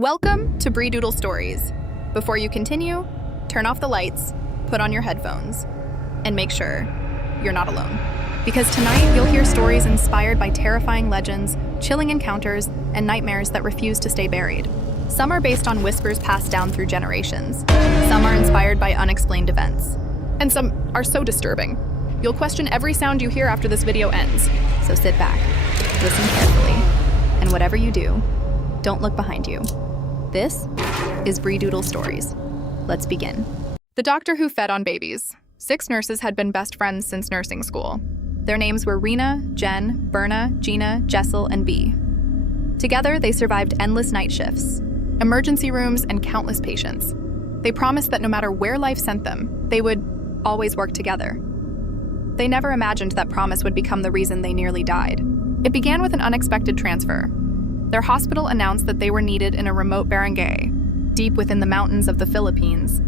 Welcome to Briedoodle Stories. Before you continue, turn off the lights, put on your headphones, and make sure you're not alone. Because tonight you'll hear stories inspired by terrifying legends, chilling encounters, and nightmares that refuse to stay buried. Some are based on whispers passed down through generations. Some are inspired by unexplained events. And some are so disturbing. You'll question every sound you hear after this video ends. So sit back, listen carefully, and whatever you do, don't look behind you. This is Briedoodle Stories. Let's begin. The doctor who fed on babies. 6 nurses had been best friends since nursing school. Their names were Reena, Jen, Berna, Gina, Jecel, and Bee. Together, they survived endless night shifts, emergency rooms, and countless patients. They promised that no matter where life sent them, they would always work together. They never imagined that promise would become the reason they nearly died. It began with an unexpected transfer. Their hospital announced that they were needed in a remote barangay, deep within the mountains of the Philippines.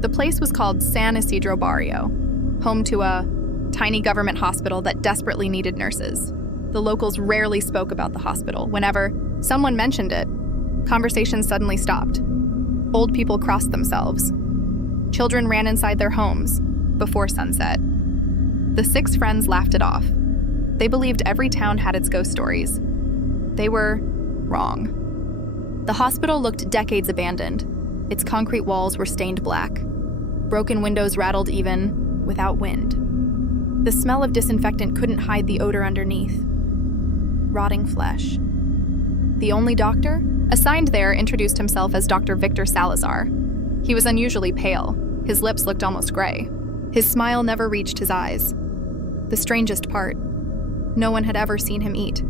The place was called San Isidro Barrio, home to a tiny government hospital that desperately needed nurses. The locals rarely spoke about the hospital. Whenever someone mentioned it, conversations suddenly stopped. Old people crossed themselves. Children ran inside their homes before sunset. The 6 friends laughed it off. They believed every town had its ghost stories. They were wrong. The hospital looked decades abandoned. Its concrete walls were stained black. Broken windows rattled even without wind. The smell of disinfectant couldn't hide the odor underneath. Rotting flesh. The only doctor assigned there introduced himself as Dr. Victor Salazar. He was unusually pale. His lips looked almost gray. His smile never reached his eyes. The strangest part, no one had ever seen him eat.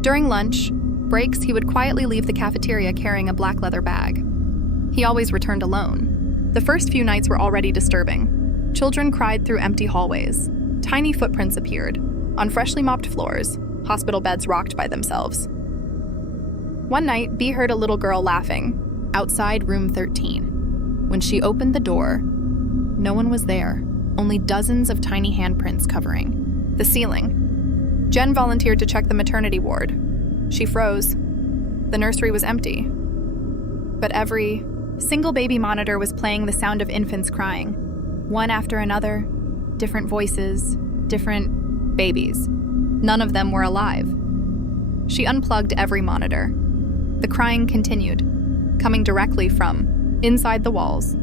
During lunch breaks, he would quietly leave the cafeteria carrying a black leather bag. He always returned alone. The first few nights were already disturbing. Children cried through empty hallways. Tiny footprints appeared. On freshly mopped floors, hospital beds rocked by themselves. One night, Bee heard a little girl laughing outside room 13. When she opened the door, no one was there, only dozens of tiny handprints covering the ceiling. Jen volunteered to check the maternity ward. She froze. The nursery was empty. But every single baby monitor was playing the sound of infants crying. One after another, different voices, different babies. None of them were alive. She unplugged every monitor. The crying continued, coming directly from inside the walls.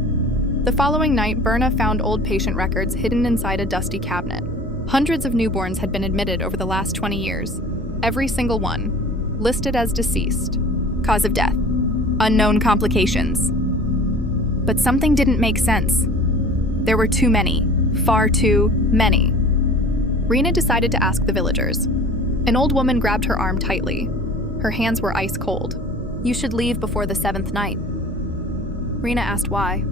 The following night, Berna found old patient records hidden inside a dusty cabinet. Hundreds of newborns had been admitted over the last 20 years. Every single one listed as deceased. Cause of death. Unknown complications. But something didn't make sense. There were too many. Far too many. Reena decided to ask the villagers. An old woman grabbed her arm tightly. Her hands were ice cold. "You should leave before the 7th night." Reena asked why.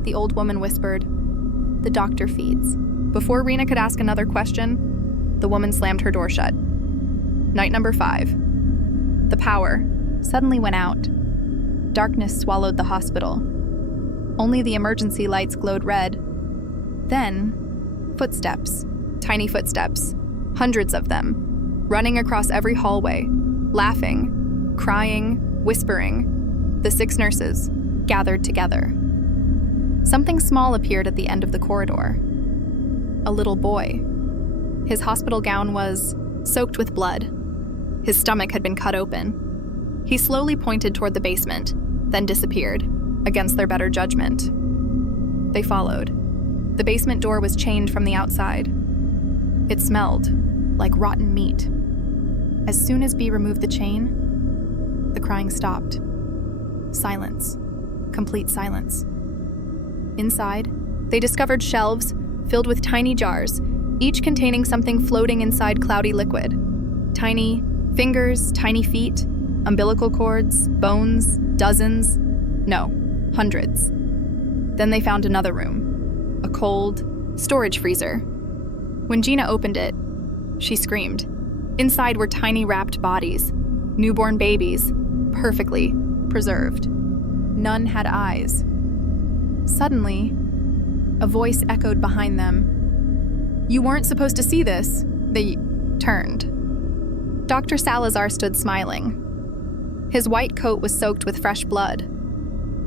The old woman whispered, "The doctor feeds." Before Reena could ask another question, the woman slammed her door shut. Night number 5. The power suddenly went out. Darkness swallowed the hospital. Only the emergency lights glowed red. Then, footsteps. Tiny footsteps. Hundreds of them. Running across every hallway. Laughing. Crying. Whispering. The 6 nurses gathered together. Something small appeared at the end of the corridor. A little boy. His hospital gown was soaked with blood. His stomach had been cut open. He slowly pointed toward the basement, then disappeared, against their better judgment. They followed. The basement door was chained from the outside. It smelled like rotten meat. As soon as Bee removed the chain, the crying stopped. Silence. Complete silence. Inside, they discovered shelves filled with tiny jars, each containing something floating inside cloudy liquid. Tiny fingers, tiny feet, umbilical cords, bones, dozens, no, hundreds. Then they found another room, a cold storage freezer. When Gina opened it, she screamed. Inside were tiny wrapped bodies, newborn babies, perfectly preserved. None had eyes. Suddenly, a voice echoed behind them. "You weren't supposed to see this." They turned. Dr. Salazar stood smiling. His white coat was soaked with fresh blood.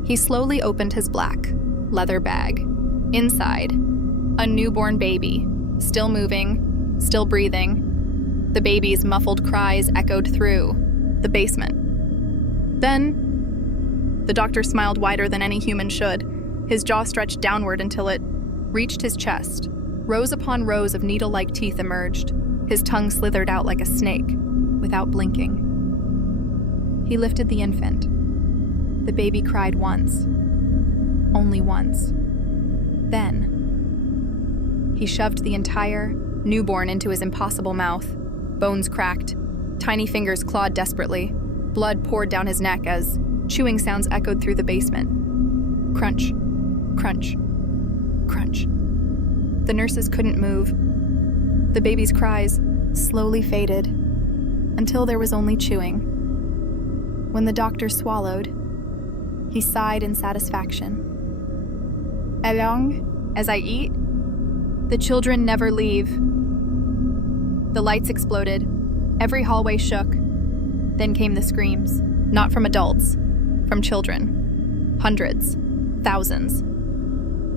He slowly opened his black leather bag. Inside, a newborn baby, still moving, still breathing. The baby's muffled cries echoed through the basement. Then, the doctor smiled wider than any human should. His jaw stretched downward until it reached his chest. Rows upon rows of needle-like teeth emerged. His tongue slithered out like a snake, without blinking. He lifted the infant. The baby cried once. Only once. Then, he shoved the entire newborn into his impossible mouth. Bones cracked. Tiny fingers clawed desperately. Blood poured down his neck as chewing sounds echoed through the basement. Crunch, crunch, crunch. The nurses couldn't move. The baby's cries slowly faded until there was only chewing. When the doctor swallowed, he sighed in satisfaction. As long as I eat, the children never leave. The lights exploded. Every hallway shook. Then came the screams, not from adults, from children. Hundreds, thousands.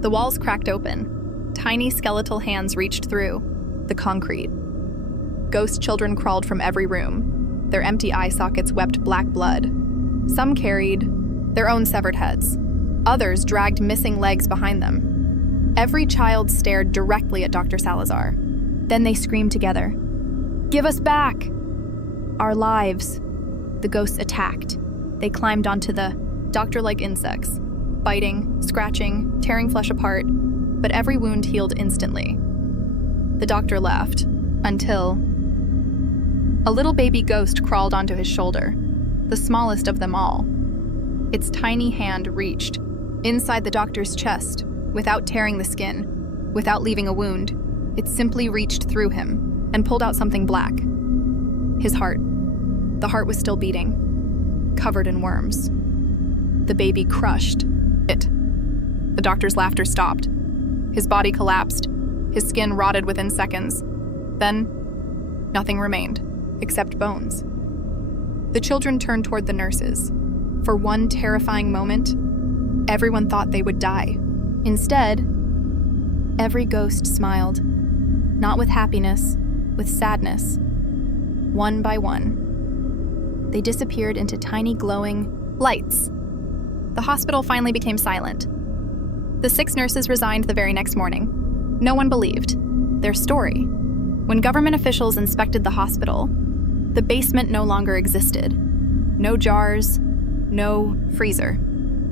The walls cracked open. Tiny skeletal hands reached through the concrete. Ghost children crawled from every room. Their empty eye sockets wept black blood. Some carried their own severed heads. Others dragged missing legs behind them. Every child stared directly at Dr. Salazar. Then they screamed together, "Give us back our lives!" The ghosts attacked. They climbed onto the doctor-like insects, biting, scratching, tearing flesh apart, but every wound healed instantly. The doctor left until a little baby ghost crawled onto his shoulder, the smallest of them all. Its tiny hand reached inside the doctor's chest without tearing the skin, without leaving a wound. It simply reached through him and pulled out something black. His heart. The heart was still beating, covered in worms. The baby crushed it. The doctor's laughter stopped. His body collapsed. His skin rotted within seconds. Then, nothing remained, except bones. The children turned toward the nurses. For one terrifying moment, everyone thought they would die. Instead, every ghost smiled, not with happiness, with sadness. One by one, they disappeared into tiny glowing lights. The hospital finally became silent. The 6 nurses resigned the very next morning. No one believed their story. When government officials inspected the hospital, the basement no longer existed. No jars, no freezer,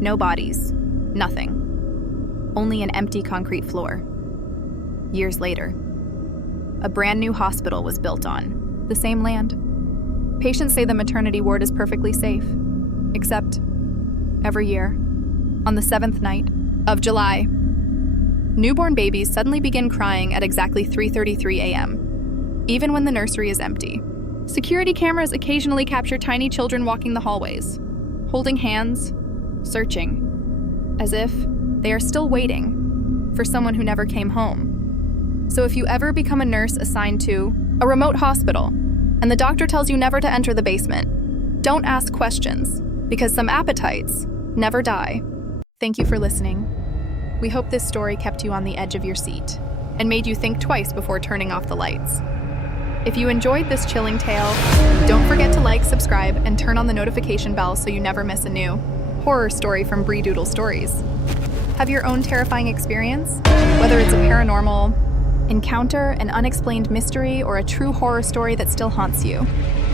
no bodies, nothing. Only an empty concrete floor. Years later, a brand new hospital was built on the same land. Patients say the maternity ward is perfectly safe, except every year, on the 7th night of July, newborn babies suddenly begin crying at exactly 3:33 a.m., even when the nursery is empty. Security cameras occasionally capture tiny children walking the hallways, holding hands, searching, as if they are still waiting for someone who never came home. So if you ever become a nurse assigned to a remote hospital, and the doctor tells you never to enter the basement, don't ask questions, because some appetites never die. Thank you for listening. We hope this story kept you on the edge of your seat and made you think twice before turning off the lights. If you enjoyed this chilling tale, don't forget to like, subscribe, and turn on the notification bell so you never miss a new horror story from Briedoodle Stories. Have your own terrifying experience? Whether it's a paranormal encounter, an unexplained mystery, or a true horror story that still haunts you,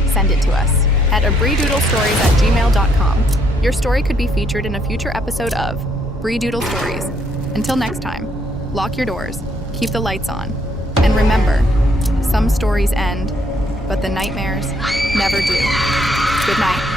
send it to us at briedoodlestories@gmail.com. Your story could be featured in a future episode of Briedoodle Stories. Until next time, lock your doors, keep the lights on, and remember, some stories end, but the nightmares never do. Good night.